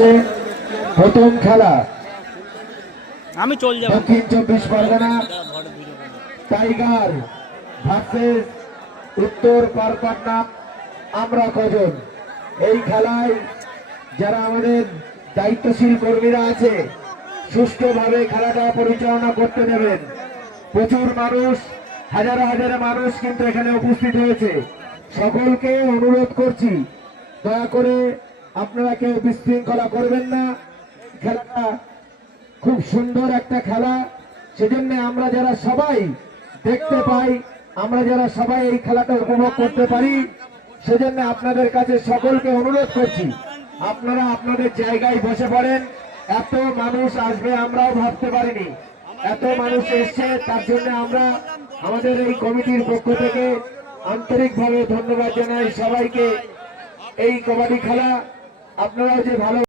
হচ্ছে প্রথম খেলা আমি চল যাব দক্ষিণ 24 পরগনা টাইগার ভার্সেস উত্তর পারপাটনা আমরা কজন। এই খেলায় যারা আমাদের দায়িত্বশীল কর্মীরা আছে সুষ্ঠুভাবে খেলাটা পরিচালনা করতে দেবেন। প্রচুর মানুষ, হাজার হাজার মানুষ কিন্তু এখানে উপস্থিত হয়েছে। সকলকে অনুরোধ করছি দয়া করে আপনারা কেউ বিশৃঙ্খলা করবেন না। খেলাটা খুব সুন্দর একটা খেলা, সেজন্য আমরা যারা সবাই দেখতে পাই, আমরা যারা সবাই এই খেলাটা উপভোগ করতে পারি, সেজন্য আপনাদের কাছে সকলকে অনুরোধ করছি আপনারা আপনাদের জায়গায় বসে পড়েন। এত মানুষ আসবে আমরাও ভাবতে পারিনি, এত মানুষ এসছে, তার জন্য আমরা আমাদের এই কমিটির পক্ষ থেকে আন্তরিকভাবে ধন্যবাদ জানাই সবাইকে। এই কবাডি খেলা আপনারাও যে ভালো